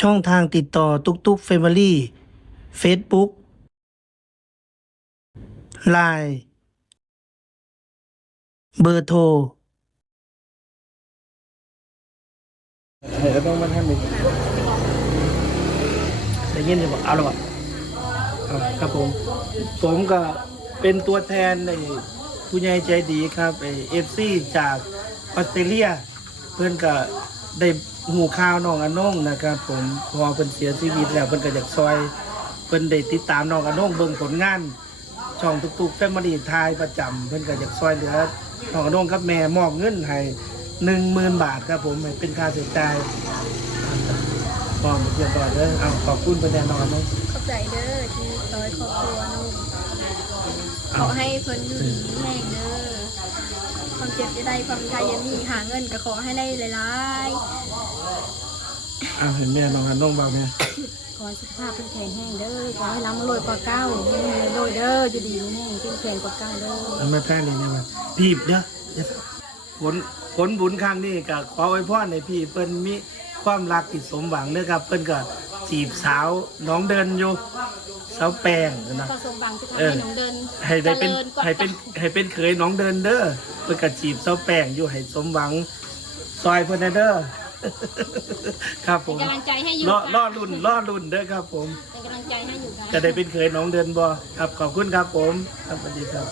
ช่องทางติดต่อตุกตุกเฟมิลี่เฟซบุ๊กไลน์เบอร์โทรแล้วต้องมาทำอีกได้ยินเลยบอกเอาละวะครับผมก็เป็นตัวแทนในผู้ใหญ่ใจดีครับFC จากออสเตรเลียเพื่อนก็ได้หูข่าวน้องอนงนะครับผมพอเพิ่นเสียชีวิตแล้วเพิ่นก็อยากซอยเพิ่นได้ติดตามน้องอนงเบิ่งผลงานช่องตุกๆแฟมิลี่ทายประจำเพิ่นก็อยากซอยเหลือน้องอนงกับแม่มอบเงินให้10,000 บาทครับผมให้เป็นค่าใช้จ่ายพร้อมเรียบร้อยเด้อเอาขอบคุณเพิ่นแน่น้องอนง ขอบใจเด้อที่ซอยครอบครัวนุ่มขอให้เพิ่นอยู่ดีมีแห้งเด้อความเจ็บจะได้ความทายามีหาเงินก็ขอให้ได้หลาย เห็นแม่น้องอนงบอกเนี่ย ๆขอให้สุขภาพเพิ่นแข็งแห้งเด้อขอให้ร่ำรวยกว่าเก้ามีเงินรวยเด้ออยู่ดีมีแห้งเข้มแข็งกว่าเก้าเด้อ เอามาแท้นี่เนี่ยมาพี่เด้อผลบุญครั้งนี้ก็ขอไว้พ่อในพี่เพิ่นมีความรักที่สมหวังเด้อครับเพิ่นก็จีบสาวน้องเดินอยู่สาวแป้งนะ ขอสมบังจะทำให้น้องเดิน ให้ได้เป็น จริญกว่า ให้เป็นเขยน้องเดินเด้อเพิ่นก็จีบสาวแป้งอยู่ให้สมหวังซอยเพิ่นเด้อ ครับผม เป็นกำลังใจให้อยู่ ล่อรุ่นเด้อครับผม เป็นกำลังใจให้อยู่นะ จะได้เป็นเขยน้องเดินบ่ครับขอบคุณครับผมครับสวัสดีครับ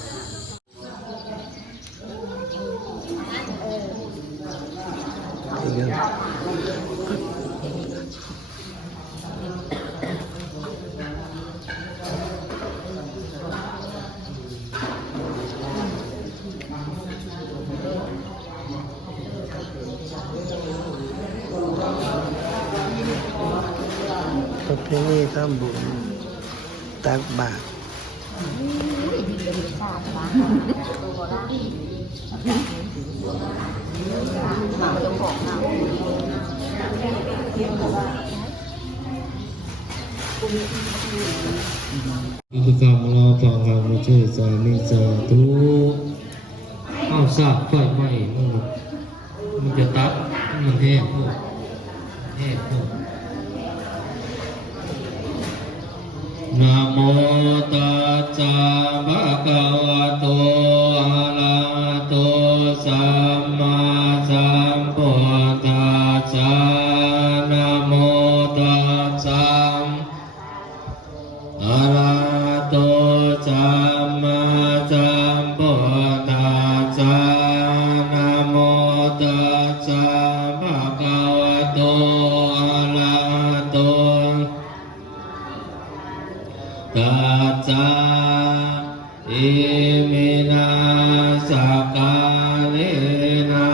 ประเพณีทำบุญตักบาตรอิทธิกรรมเราฟังเราไม่ใช่สามีสาธุข้าวซากไฟไหม้มันจะตัดมันแห้งแห้งนะโมตัสสะภะคะวะโตอะระหะโตสัมมาสัมพุทธัสสะนะโมตัสสะอะระหะโตสัมมาสัมพุทธัสสะนะโมตัสสะภะคะวะโตอะระหะโตตัสสะอิมินาสกาเลนะ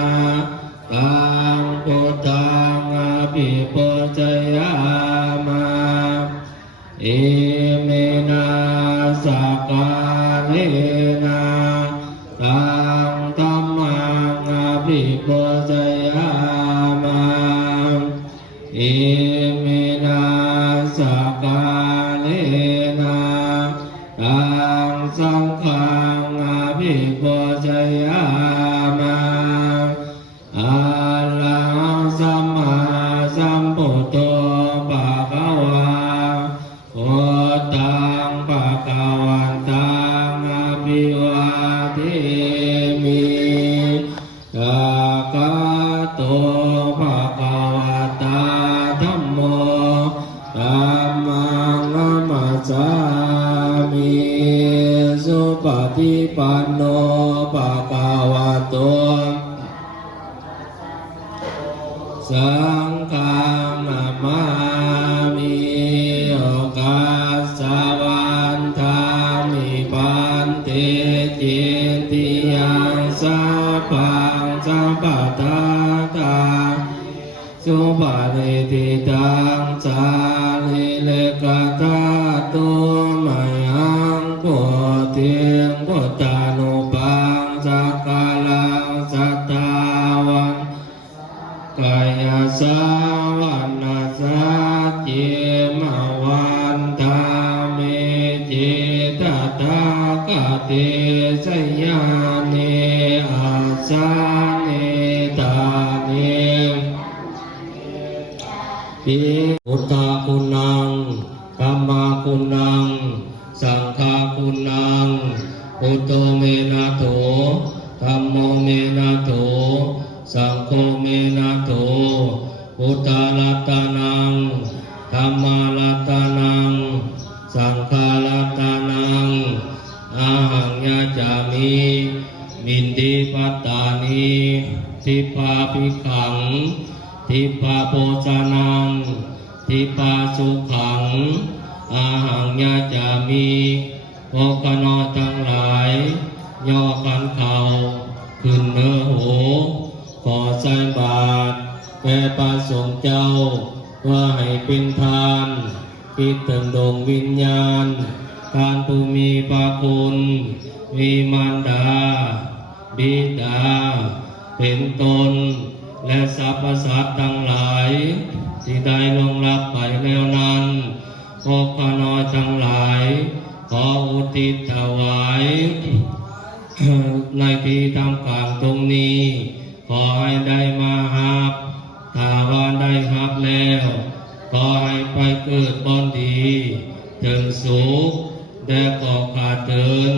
ตังพุทธังอภิปุจจยามาอิมินาสกาเลนะตังธัมมังอภิปุจจยามาอิมินาสกาเลนะตังสังฆังอภิปุจจยามาอะระหังสัมมาสัมพุทโธภะคะวาพุทธังภะคะวันตังอภิวาเทมิภะคะโตภะคะวะตาธัมโมธัมมังนัมมัสสามิสุปฏิปันโนภะคะวะโตสังฆังนามามิโอกาสวันธามิปันเตจิติยังสัพพังสัมปทาตาสุปาริติตังสาลิเลกตาตุมายังพุทธิงพุทธานุปังสักกาลังสัตตาวังกายสาวันนาสัจเจมวันธามิจิตตากเตสยาเนอาสาเนตาเน อิพุทธาคุณังธัมมาคุณังสังฆาคุณังพุทโธเมนะโถธัมโมเมนะโถสังโฆเมนะโถพุทธารัตนังธัมมารัตนังสังฆารัตนังอาหังยาจามิมินติปัตตานิทิพาภิกขังทิพาโภชนังทิพาสุขังอาหังยาจามิโอกนอทั้งหลายย่อขันเขาขึ้นเนื้อหูขอใส่บาตรแก่พระสงฆ์เจ้าว่าให้เป็นทานคิดถึงดวงวิญญาณทานผู้มีพระคุณมีมารดาบิดาเป็นตนและสรรพสัตว์ทั้งหลายที่ได้ล่วงลับไปแล้วนั้นพวกข้าน้อยทั้งหลายขออุทิศถวายในที่ทำการตรงนี้ขอให้ได้มาหับถ้าว่าได้หับแล้วขอให้ไปเกิดบนดีถึงสุขและก็ขาดเดิน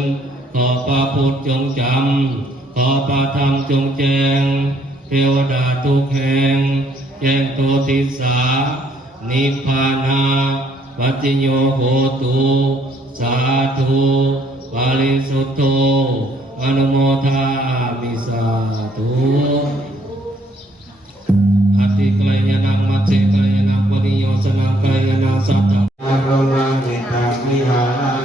ขอพระพุทธจงจำขอพระธรรมจงแจ้งเทวดาทุกแห่งแจ้งตัวทิสานิพพานาปัจจิโยโหตุสาธุปาริสุทโธอนุโมทามิสาธุอติกลยานังมัจเจกลยานังปริโยสนังกลยานังสัตตะอารมังเมตตาวิหา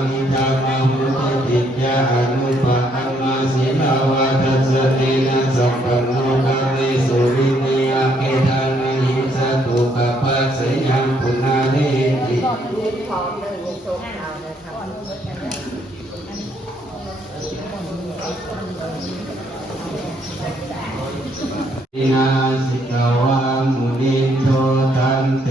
ริธรรมมุติติยาอนุปะอัมมาสิลาวะทัสสตินะสัพพโนกามิสุรินิยเกตันนิสตุกะปัสสยังปุณาเนติ อินาสิกาวามุนิโทตันเต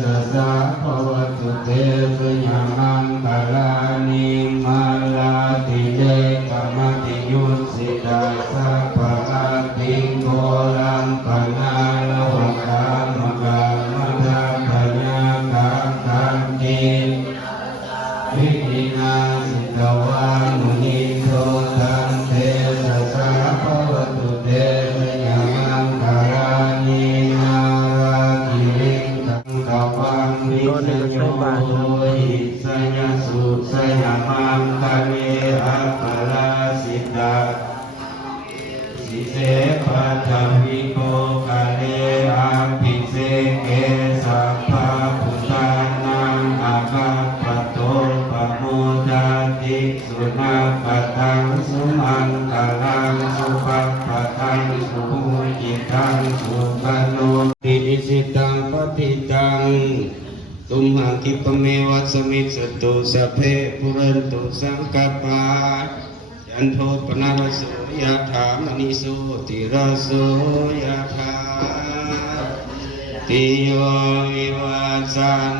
สะสะภวตุเตสยามังคลานิมาลาติเดกามติยุสิตาสัพพะติงโกรังปนาลวะกามะกามะทาปญาคังคันติวิอินาสิกาวามุนิโทตันเตสะสะภวตุเตสยามังคลานิมาราคิริตังกวังนิสโยหิสยสุสยามังคะเวอะปะลาสิตาสิเสปัตถวิโกคะเลอะภิเสเกสัพพะพุทธานังอาคัปปะโตปะโมทาติสุนัขปะทังสุมังคลังสุปัปปะทังสุจิตังสุปโนติอิสิตังปฏิตังตุมหังคิปะเมวัสสมิสตุสัพเพปุเรนตุสังกปายันโทปนารโสยะถามณิโสติราโสยะถาติโยวิวัสสัน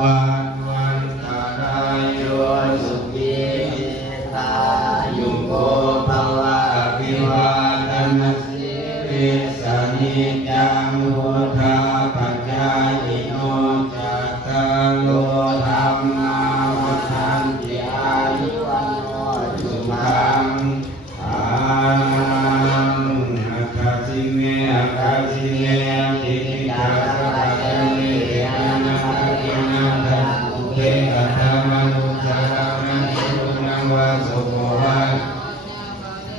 วันวันตารายโยสุขีตายุโกภวะวิวาทนาสิริสานิจังโหทาปัจจายโนจัตตาโลธรรมาวัฏันติอายุวันโนสุขังอานาคาสิเมอาคาสิเมติปิตาสะภะเมอานาคาตินาทัสสุเตกัตถามานุสารานันตุนังวาสุโภวะ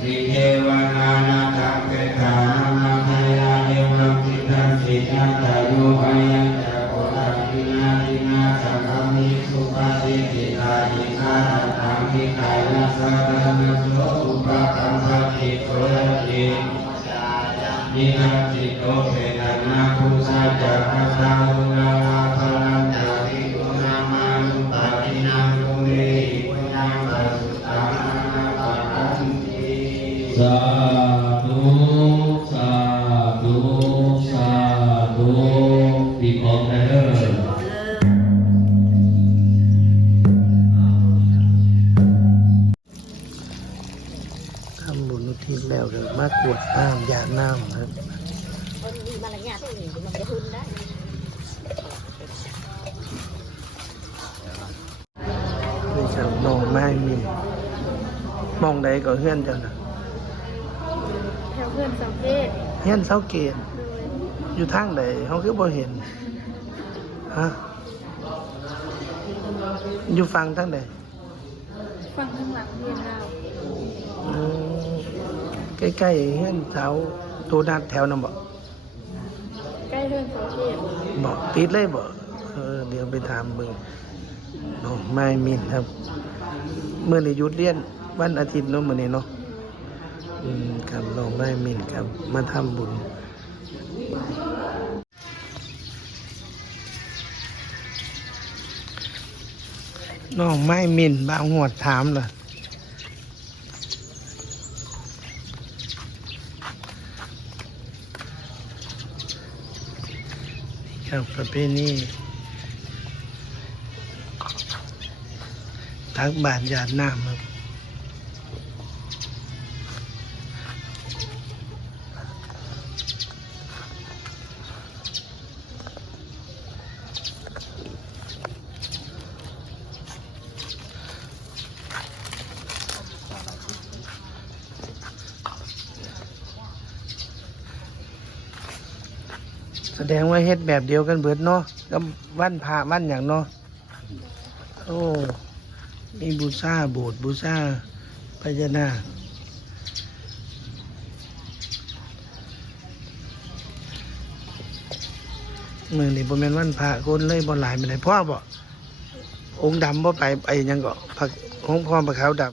วิเทวนานาทัพเปตานาคายาเอวังทิทังสิจัตตายุอายัญจะโกตังวินาทินาสังฆมิสุปฏิทิตาหินาตังมิกายนาสารนัสโสอุปกัมปติโสยตินินาจิโตเปตนาภูสาจักขัสสาอุลาลาภลันตาริกุณามานุปาทินังตุเมหิปุญญังปัสสุตังนาปัตตันติสาธุสาธุสาธุปีกองเด้อ ทำบุญอุทิศแล้วก็มากวดมา น้ำหยาดน้ำครับ คนมีมารยาทนี่มันจะหุ่นได้ นี่ครับน้องไม้มีมองใดก็เฮือนเจ้านะ แถวเพื่อนสังเกต เฮือนเสาเกต โดย อยู่ทางใดเขาคือบ่เห็นฮะอยู่ฟังทางใด ฟังข้างหลังเรียนเรา อืมใกล้ๆเฮือนเสาตัวนัดแถวนั้นบ่ ใกล้เพื่อนสังเกต บ่ติดเลยบ่เดี๋ยวไปถามเบิ่งน้องไม้มินครับมื้อนี้หยุดเรียนวันอาทิตย์เนาะมื้อนี้เนาะครับน้องไม้มินครับมาทำบุญน้องไม้มินบางหวดถามล่ะครับประเพณีตักบาตรหยาดน้ำครับแสดงว่าเฮ็ดแบบเดียวกันเบิดเนาะกับวันพระวันอย่างเนาะโอ้มีบูชาโบสถ์บูชาพญานาคมื้อนี้บ่แม่นวันพระคนเลยบ่หลายปานใดพ่อบ่องค์ดำบ่ไปหยังก็พระของพ่อพระขาวดำ